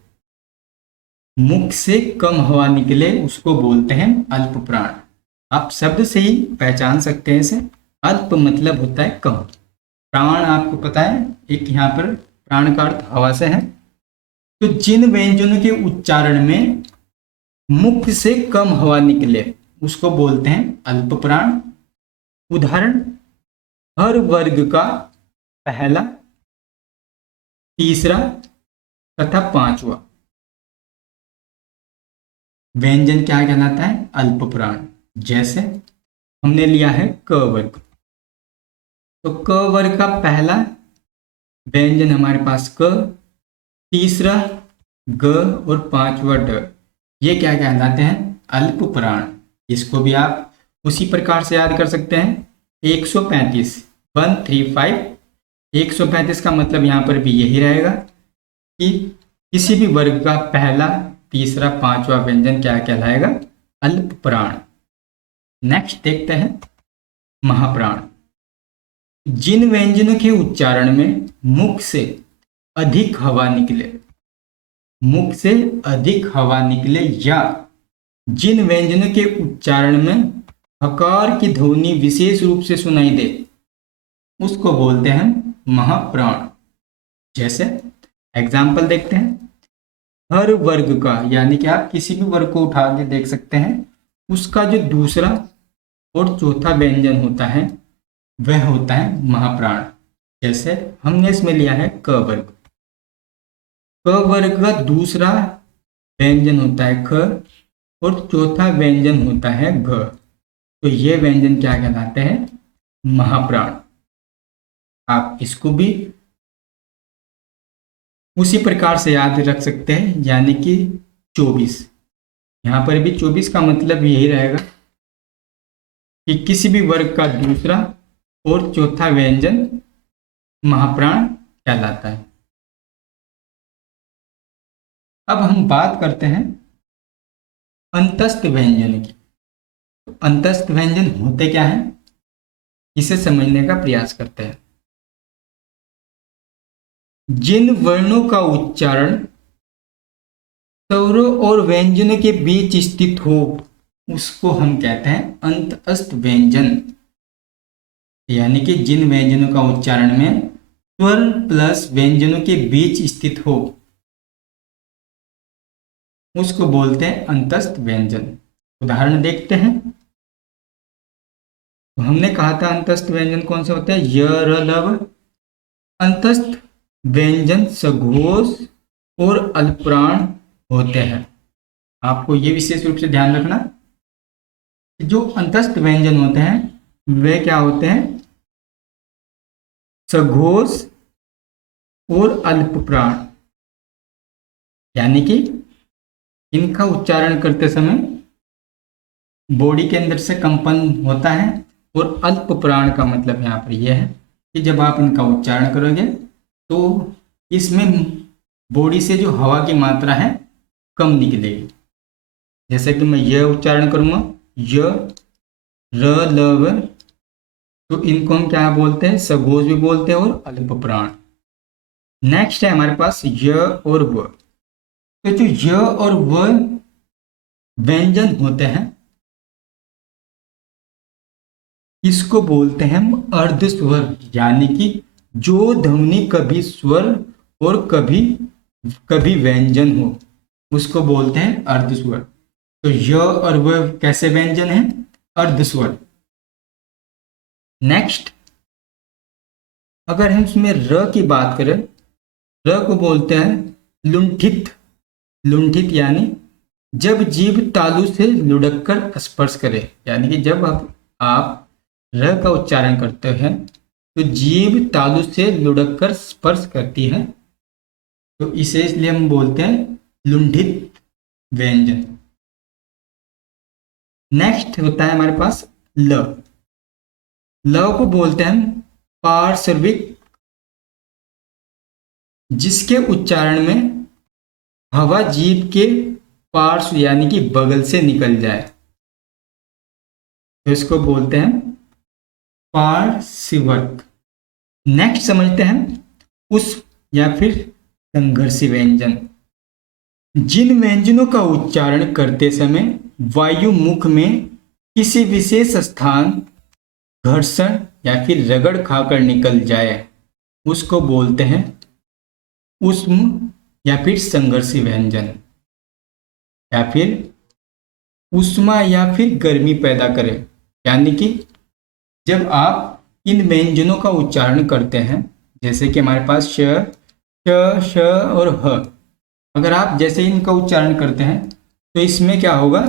मुख से कम हवा निकले, उसको बोलते हैं अल्प प्राण। आप शब्द से ही पहचान सकते हैं इसे। अल्प मतलब होता है कम, प्राण आपको पता है एक यहाँ पर प्राण का अर्थ हवा से है। तो जिन व्यंजनों के उच्चारण में मुख से कम हवा निकले उसको बोलते हैं अल्प प्राण। उदाहरण, हर वर्ग का पहला, तीसरा तथा पांचवा व्यंजन क्या कहलाता है? अल्प प्राण। जैसे हमने लिया है क वर्ग, तो क वर्ग का पहला व्यंजन हमारे पास क, तीसरा ग और पांचवा ड, ये क्या कहलाते हैं? अल्प प्राण। इसको भी आप उसी प्रकार से याद कर सकते हैं। 135 135 135 का मतलब यहाँ पर भी यही रहेगा कि किसी भी वर्ग का पहला, तीसरा, पांचवा व्यंजन क्या कहलाएगा? अल्प प्राण। नेक्स्ट देखते हैं महाप्राण। जिन व्यंजनों के उच्चारण में मुख से अधिक हवा निकले, मुख से अधिक हवा निकले, या जिन व्यंजनों के उच्चारण में हकार की ध्वनि विशेष रूप से सुनाई दे, उसको बोलते हैं महाप्राण। जैसे एग्जाम्पल देखते हैं, हर वर्ग का, यानी कि आप किसी भी वर्ग को उठा के देख सकते हैं, उसका जो दूसरा और चौथा व्यंजन होता है वह होता है महाप्राण। जैसे हमने इसमें लिया है क वर्ग, क वर्ग का दूसरा व्यंजन होता है ख और चौथा व्यंजन होता है घ। तो ये व्यंजन क्या कहलाते हैं? महाप्राण। आप इसको भी उसी प्रकार से याद रख सकते हैं, यानी कि 24। यहाँ पर भी 24 का मतलब यही रहेगा कि किसी भी वर्ग का दूसरा और चौथा व्यंजन महाप्राण कहलाता है। अब हम बात करते हैं अंतस्थ व्यंजन की। तो अंतस्थ व्यंजन होते क्या हैं, इसे समझने का प्रयास करते हैं। जिन वर्णों का उच्चारण स्वरों और व्यंजनों के बीच स्थित हो उसको हम कहते हैं अंतस्थ व्यंजन। यानी कि जिन व्यंजनों का उच्चारण में स्वर प्लस व्यंजनों के बीच स्थित हो उसको बोलते हैं अंतस्थ व्यंजन। उदाहरण देखते हैं। तो हमने कहा था अंतस्थ व्यंजन कौन से होते हैं? य, र, लव। अंतस्थ व्यंजन सघोष और अल्पप्राण होते हैं। आपको ये विशेष रूप से ध्यान रखना कि जो अंतस्थ व्यंजन होते हैं वे क्या होते हैं? सघोष और अल्पप्राण। यानी कि इनका उच्चारण करते समय बॉडी के अंदर से कंपन होता है। और अल्प प्राण का मतलब यहाँ पर यह है कि जब आप इनका उच्चारण करोगे तो इसमें बॉडी से जो हवा की मात्रा है कम निकलेगी। जैसे कि मैं यह उच्चारण करूँगा य, र, ल, व, तो इनको हम क्या बोलते हैं? सघोष भी बोलते हैं और अल्प प्राण। नेक्स्ट है हमारे पास य और व। तो जो य और व व्यंजन होते हैं इसको बोलते हैं हम अर्ध स्वर। यानी कि जो ध्वनि कभी स्वर और कभी कभी व्यंजन हो उसको बोलते हैं अर्ध स्वर। तो य और व कैसे व्यंजन है? अर्ध स्वर। नेक्स्ट, अगर हम इसमें र की बात करें र को बोलते हैं लुंठित। लुंठित यानी जब जीभ तालू से लुढ़क कर स्पर्श करे, यानी कि जब आप र का उच्चारण करते हैं तो जीभ तालू से लुढ़क कर स्पर्श करती है, तो इसे इसलिए हम बोलते हैं लुंठित व्यंजन। नेक्स्ट होता है हमारे पास ल। ल को बोलते हैं पार्श्विक, जिसके उच्चारण में हवा जीभ के पार्श्व यानी कि बगल से निकल जाए, तो इसको बोलते हैं पार्श्विक। नेक्स्ट समझते हैं उस या फिर संघर्षी व्यंजन। जिन व्यंजनों का उच्चारण करते समय वायु मुख में किसी विशेष स्थान घर्षण या फिर रगड़ खाकर निकल जाए, उसको बोलते हैं ऊष्म या फिर संघर्षी व्यंजन, या फिर ऊष्मा या फिर गर्मी पैदा करे। यानी कि जब आप इन व्यंजनों का उच्चारण करते हैं, जैसे कि हमारे पास श, श, श और ह, अगर आप जैसे इनका उच्चारण करते हैं तो इसमें क्या होगा,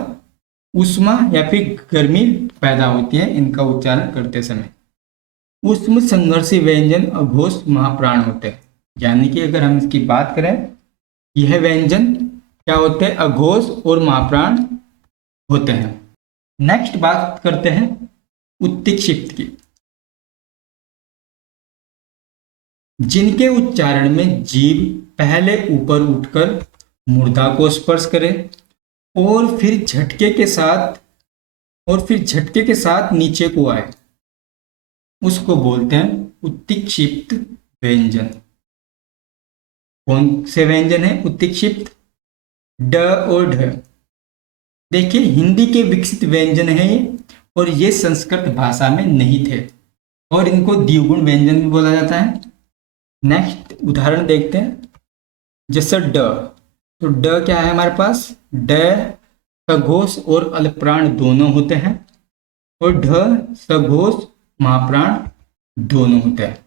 ऊष्मा या फिर गर्मी पैदा होती है इनका उच्चारण करते समय। ऊष्म संघर्षी व्यंजन अघोष महाप्राण होते हैं, यानी कि अगर हम इसकी बात करें, यह व्यंजन क्या होते हैं, अघोष और महाप्राण होते हैं। नेक्स्ट बात करते हैं उत्तिक्षिप्त की। जिनके उच्चारण में जीभ पहले ऊपर उठकर मुर्दा को स्पर्श करे और फिर झटके के साथ नीचे को आए, उसको बोलते हैं उत्तिक्षिप्त व्यंजन। कौन से व्यंजन है उत्तिक्षिप्त? ड और ढ। देखिए हिंदी के विकसित व्यंजन है ये, और ये संस्कृत भाषा में नहीं थे, और इनको द्विगुण व्यंजन भी बोला जाता है। नेक्स्ट उदाहरण देखते हैं, जैसे ड, तो ड क्या है हमारे पास, ड सघोष और अल्पप्राण दोनों होते हैं, और ढ सघोष महाप्राण दोनों होते हैं,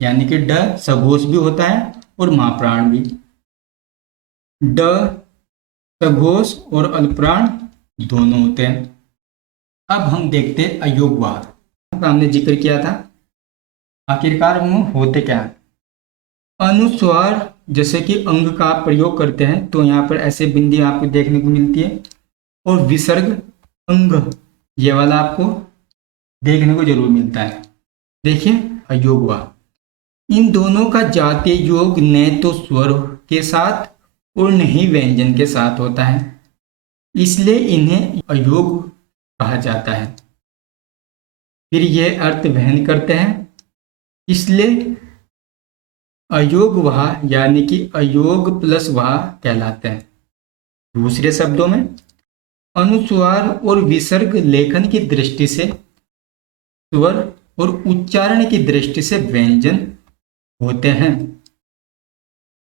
यानी कि ड सघोष भी होता है और महाप्राण भी। ड सघोष और अल्पप्राण दोनों होते हैं। अब हम देखते हैं अयोगवाह का हमने जिक्र किया था, आखिरकार वो होते क्या है। अनुस्वार जैसे कि अंग का आप प्रयोग करते हैं तो यहाँ पर ऐसे बिंदी आपको देखने को मिलती है, और विसर्ग अंग ये वाला आपको देखने को जरूर मिलता है। देखिए अयोगवाह, इन दोनों का जातीय योग न तो स्वर के साथ और न ही व्यंजन के साथ होता है, इसलिए इन्हें अयोग कहा जाता है। फिर ये अर्थ वहन करते हैं, इसलिए अयोगवाह यानी कि अयोग प्लस वाह कहलाते हैं। दूसरे शब्दों में अनुस्वार और विसर्ग लेखन की दृष्टि से स्वर और उच्चारण की दृष्टि से व्यंजन होते हैं।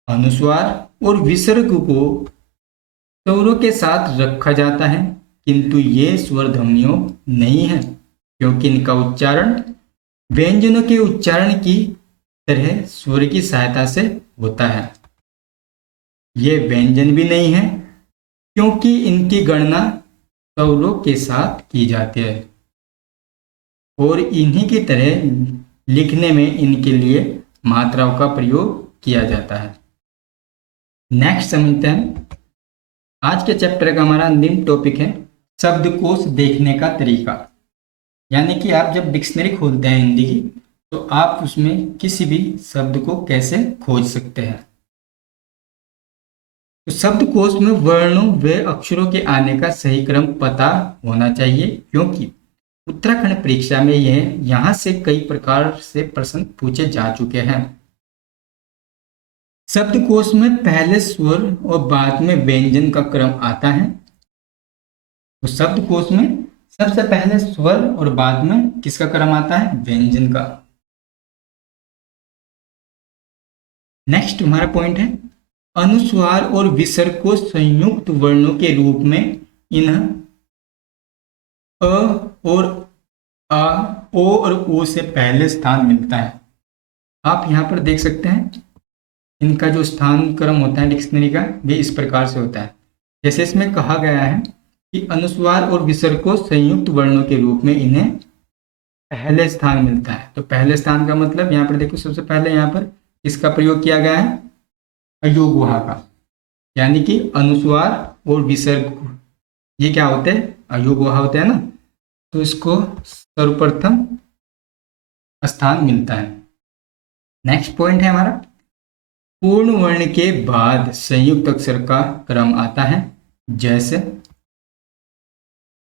अनुस्वार और विसर्ग को स्वरों के साथ रखा जाता है, किंतु ये स्वर ध्वनियों नहीं है, क्योंकि इनका उच्चारण व्यंजनों के उच्चारण की तरह स्वर की सहायता से होता है। ये व्यंजन भी नहीं है, क्योंकि इनकी गणना स्वरों के साथ की जाती है, और इन्हीं की तरह लिखने में इनके लिए मात्राओं का प्रयोग किया जाता है। नेक्स्ट समझते हैं, आज के चैप्टर का हमारा निम्न टॉपिक है शब्दकोश देखने का तरीका। यानी कि आप जब डिक्शनरी खोलते हैं हिंदी की, तो आप उसमें किसी भी शब्द को कैसे खोज सकते हैं। तो शब्दकोश में वर्णों व अक्षरों के आने का सही क्रम पता होना चाहिए, क्योंकि उत्तराखंड परीक्षा में यहाँ से कई प्रकार से प्रश्न पूछे जा चुके हैं। शब्दकोश में पहले स्वर और बाद में व्यंजन का क्रम आता है। तो शब्दकोश में सबसे पहले स्वर और बाद में किसका क्रम आता है, व्यंजन का। नेक्स्ट हमारा पॉइंट है, अनुस्वार और विसर्ग को संयुक्त वर्णों के रूप में इन्हें अ और आ, ओ और ओ से पहले स्थान मिलता है। आप यहाँ पर देख सकते हैं इनका जो स्थान क्रम होता है डिक्शनरी का वे इस प्रकार से होता है। जैसे इसमें कहा गया है कि अनुस्वार और विसर्ग को संयुक्त वर्णों के रूप में इन्हें पहले स्थान मिलता है। तो पहले स्थान का मतलब यहाँ पर देखो, सबसे पहले यहाँ पर इसका प्रयोग किया गया है अयोगुहा का, यानी कि अनुस्वार और विसर्ग ये क्या होते हैं, अयोगुहा होते हैं ना, तो इसको सर्वप्रथम स्थान मिलता है। नेक्स्ट पॉइंट है हमारा, पूर्ण वर्ण के बाद संयुक्त अक्षर का क्रम आता है, जैसे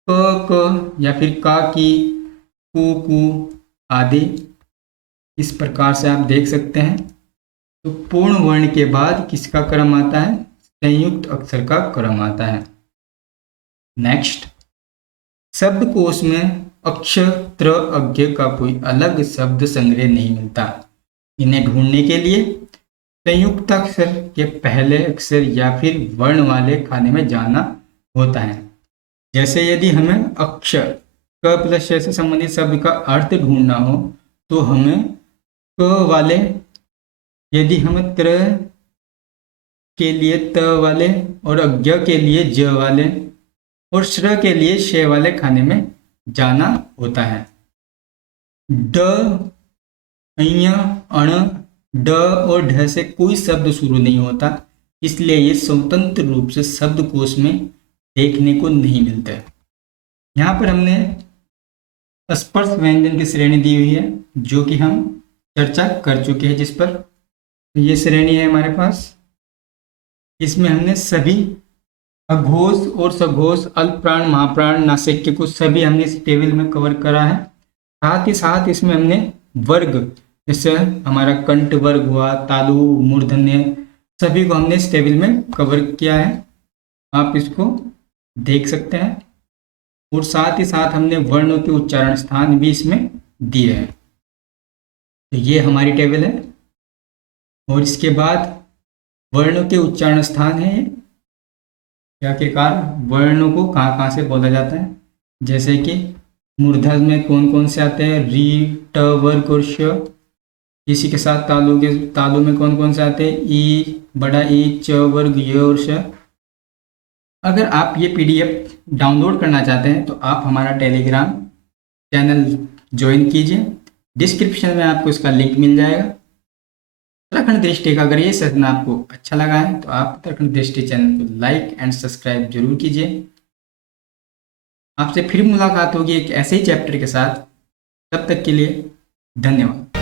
क या फिर का की, कु आदि। इस प्रकार से आप देख सकते हैं। तो पूर्ण वर्ण के बाद किसका क्रम आता है, संयुक्त अक्षर का क्रम आता है। नेक्स्ट, शब्दकोश में अक्षर त्र अज्ञ का कोई अलग शब्द संग्रह नहीं मिलता। इन्हें ढूंढने के लिए संयुक्त अक्षर के पहले अक्षर या फिर वर्ण वाले खाने में जाना होता है। जैसे यदि हमें अक्षर क प्लस से संबंधित शब्द का अर्थ ढूंढना हो तो हमें क वाले, यदि हमें त्र के लिए त वाले और अज्ञ के लिए ज वाले और श्र के लिए श वाले खाने में जाना होता है। ड, अञ, अण, ड और ढ से कोई शब्द शुरू नहीं होता, इसलिए ये स्वतंत्र रूप से शब्दकोश में देखने को नहीं मिलता है। यहाँ पर हमने स्पर्श व्यंजन की श्रेणी दी हुई है जो कि हम चर्चा कर चुके हैं, जिस पर ये श्रेणी है हमारे पास। इसमें हमने सभी अघोष और सघोष, अल्पप्राण, महाप्राण, नासिक्य को सभी हमने इस टेबल में कवर करा है। साथ ही साथ इसमें हमने वर्ग, जैसे हमारा कंठ वर्ग हुआ, तालु, मूर्धन्य, सभी को हमने इस टेबल में कवर किया है। आप इसको देख सकते हैं। और साथ ही साथ हमने वर्णों के उच्चारण स्थान भी इसमें दिए हैं। तो ये हमारी टेबल है। और इसके बाद वर्णों के उच्चारण स्थान है, क्या आखिरकार वर्णों को कहाँ कहाँ से बोला जाता है, जैसे कि मूर्धन्य में कौन कौन से आते हैं, री, ट वर्ग और श। इसी के साथ तालु में कौन कौन से आते हैं, ई, बड़ा ई, च वर्ग, य और श। अगर आप ये पीडीएफ डाउनलोड करना चाहते हैं तो आप हमारा टेलीग्राम चैनल ज्वाइन कीजिए। डिस्क्रिप्शन में आपको इसका लिंक मिल जाएगा। उत्तराखंड दृष्टि का अगर ये सेशन आपको अच्छा लगा है तो आप उत्तराखंड दृष्टि चैनल को लाइक एंड सब्सक्राइब जरूर कीजिए। आपसे फिर मुलाकात होगी एक ऐसे ही चैप्टर के साथ। तब तक के लिए धन्यवाद।